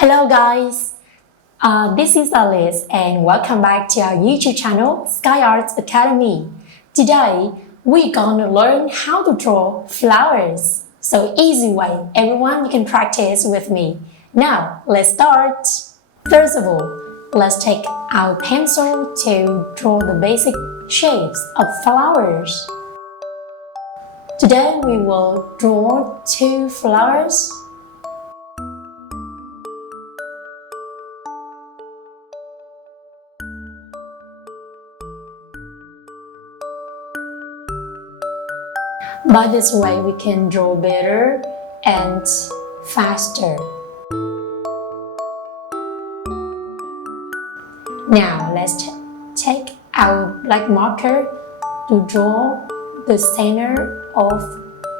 Hello guys, this is Alice and welcome back to our YouTube channel Sky Arts Academy. Today we're gonna learn how to draw flowers. So easy way, everyone you can practice with me. Now let's start. First of all, let's take our pencil to draw the basic shapes of flowers. Today we will draw two flowers. By this way, we can draw better and faster. Now, let's take our black marker to draw the center of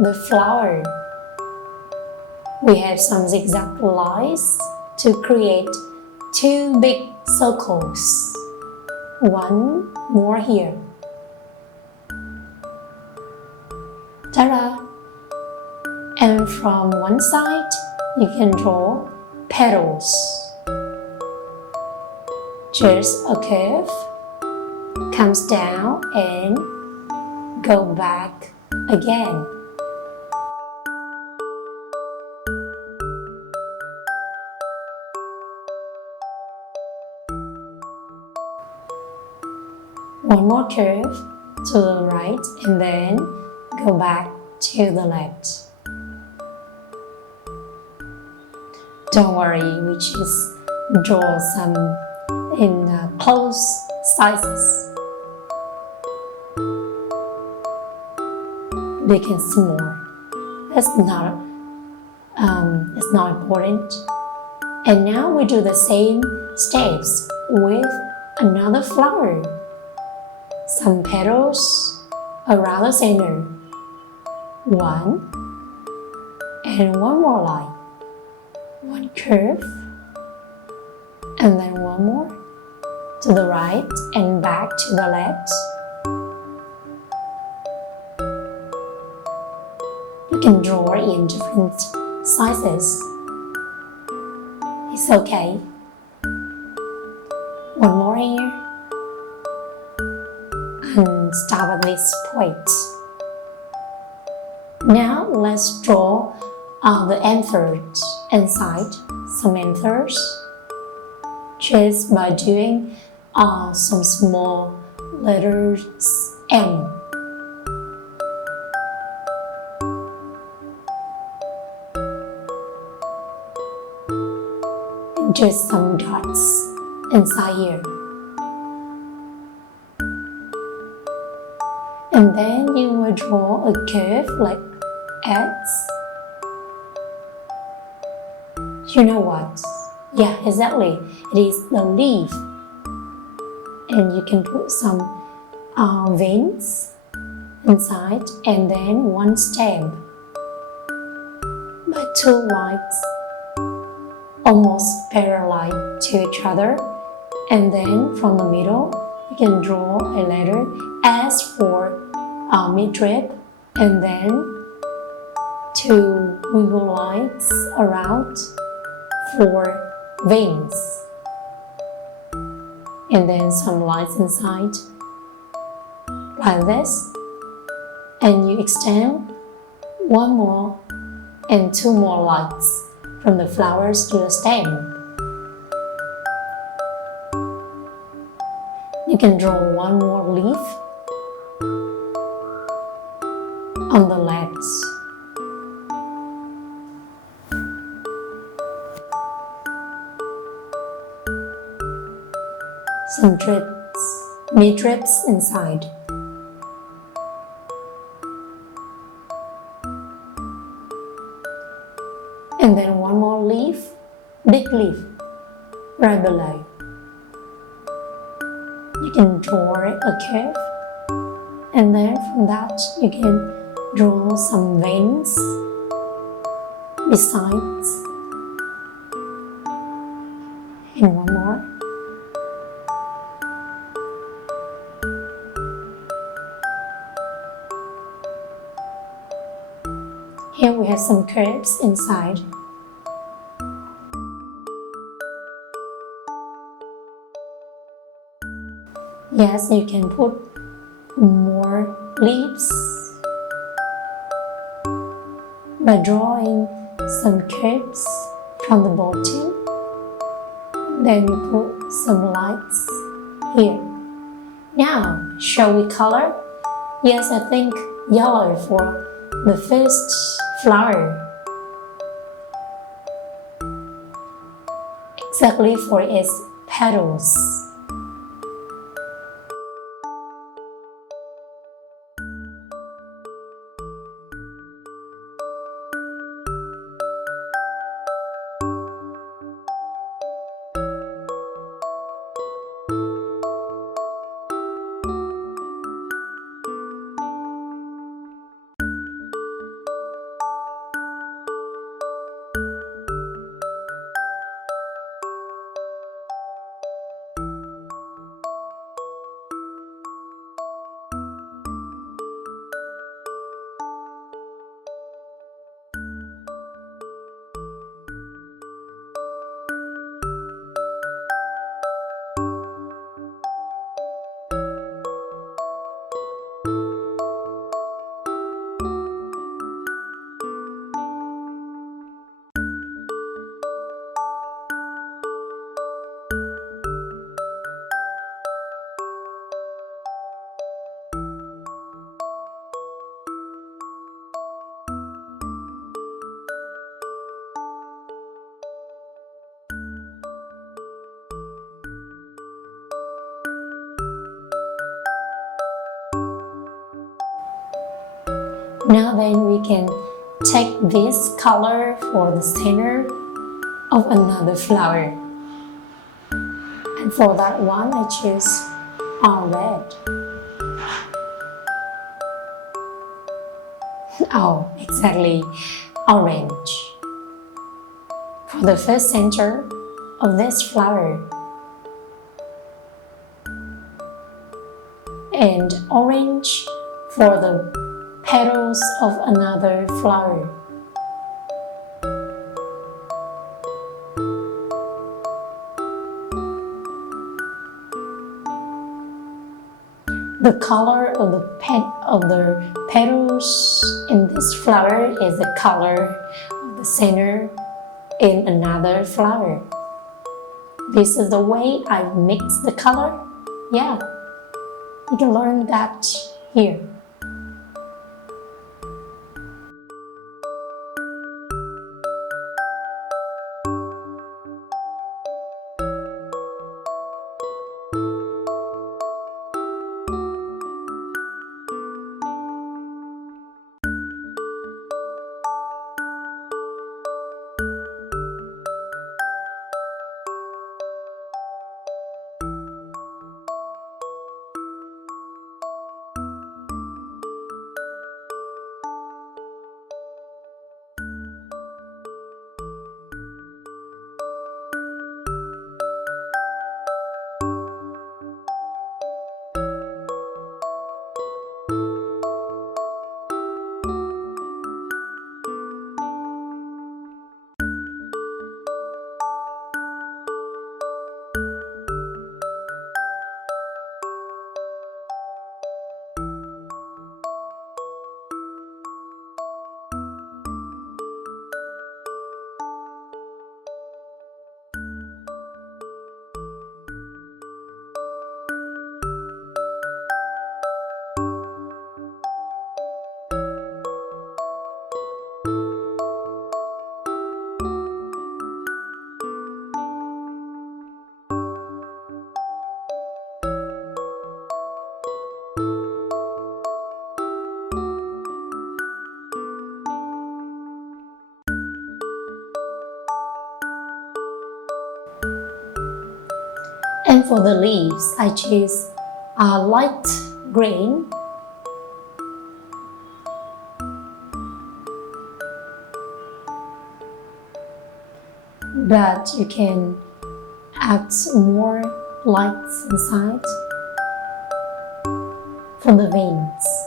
the flower. We have some zigzag lines to create two big circles. One more here. Ta-da! And from one side, you can draw petals. Just a curve, comes down and go back again. One more curve to the right and then go back to the left. Don't worry, we just draw some in close sizes. Big and small. It's not important. And now we do the same steps with another flower. Some petals around the center. One and one more line. One curve and then one more to the right and back to the left. You can draw in different sizes. It's okay. One more here and stop at this point. Now let's draw the anthers inside, some anthers, just by doing some small letters M. And just some dots inside here. And then you will draw a curve like X. You know what? Yeah, exactly. It is the leaf. And you can put some veins inside and then one stem by two lines almost parallel to each other. And then from the middle, you can draw a letter S for midrib and then two wiggle lines around for veins and then some lines inside like this, and you extend one more and two more lines from the flowers to the stem. You can draw one more leaf on the left. Some midribs inside. And then one more leaf, big leaf, right below. You can draw a curve, and then from that you can draw some veins besides, and one more. Here we have some curves inside. Yes, you can put more leaves by drawing some curves from the bottom. Then you put some lights here. Now, shall we color? Yes, I think yellow for the first flower. Exactly for its petals. Now then we can take this color for the center of another flower. And for that one I choose red. Oh, exactly, orange. For the first center of this flower. And orange for the petals of another flower. The color of the petals in this flower is the color of the center in another flower. This is the way I mix the color. Yeah, you can learn that here. And for the leaves, I choose a light green. But you can add more lights inside for the veins.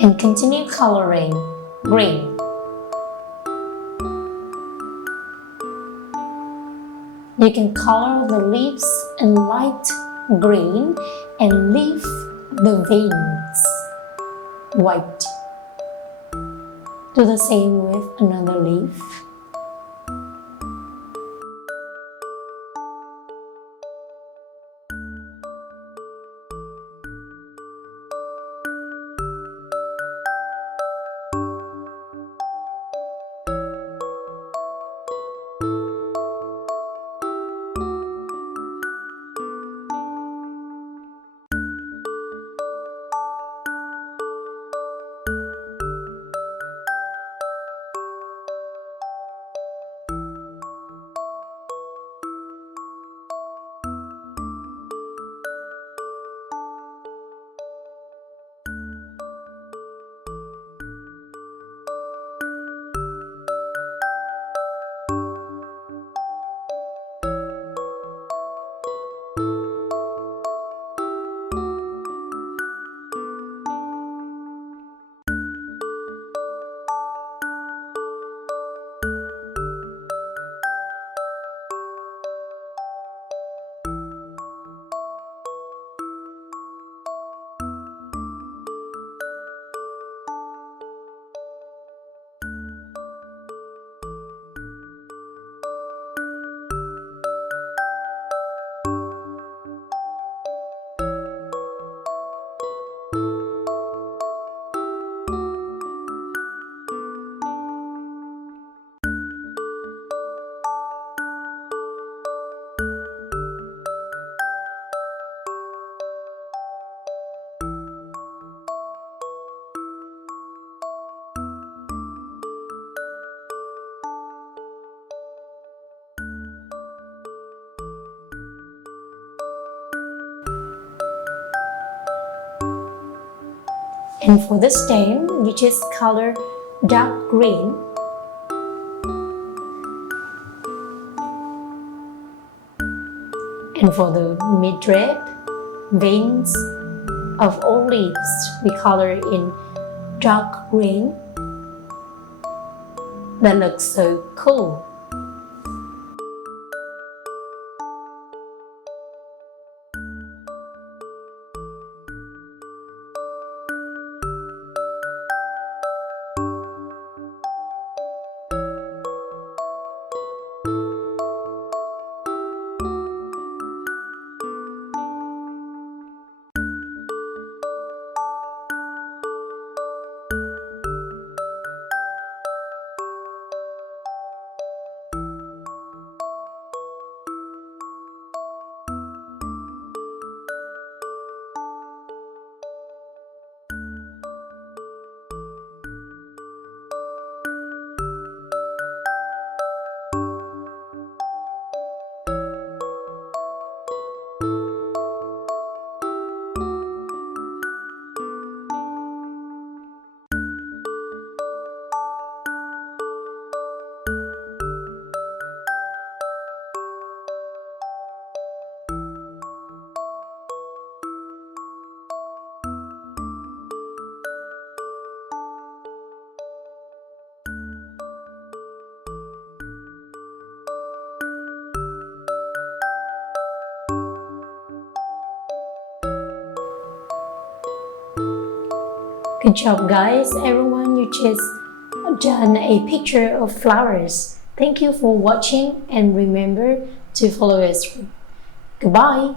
and continue coloring green. You can color the leaves in light green and leave the veins white. Do the same with another leaf. And for the stem, you just color dark green. And for the midrib, veins of all leaves, we color in dark green. That looks so cool. Good job guys, everyone, you just done a picture of flowers. Thank you for watching and remember to follow us. Goodbye.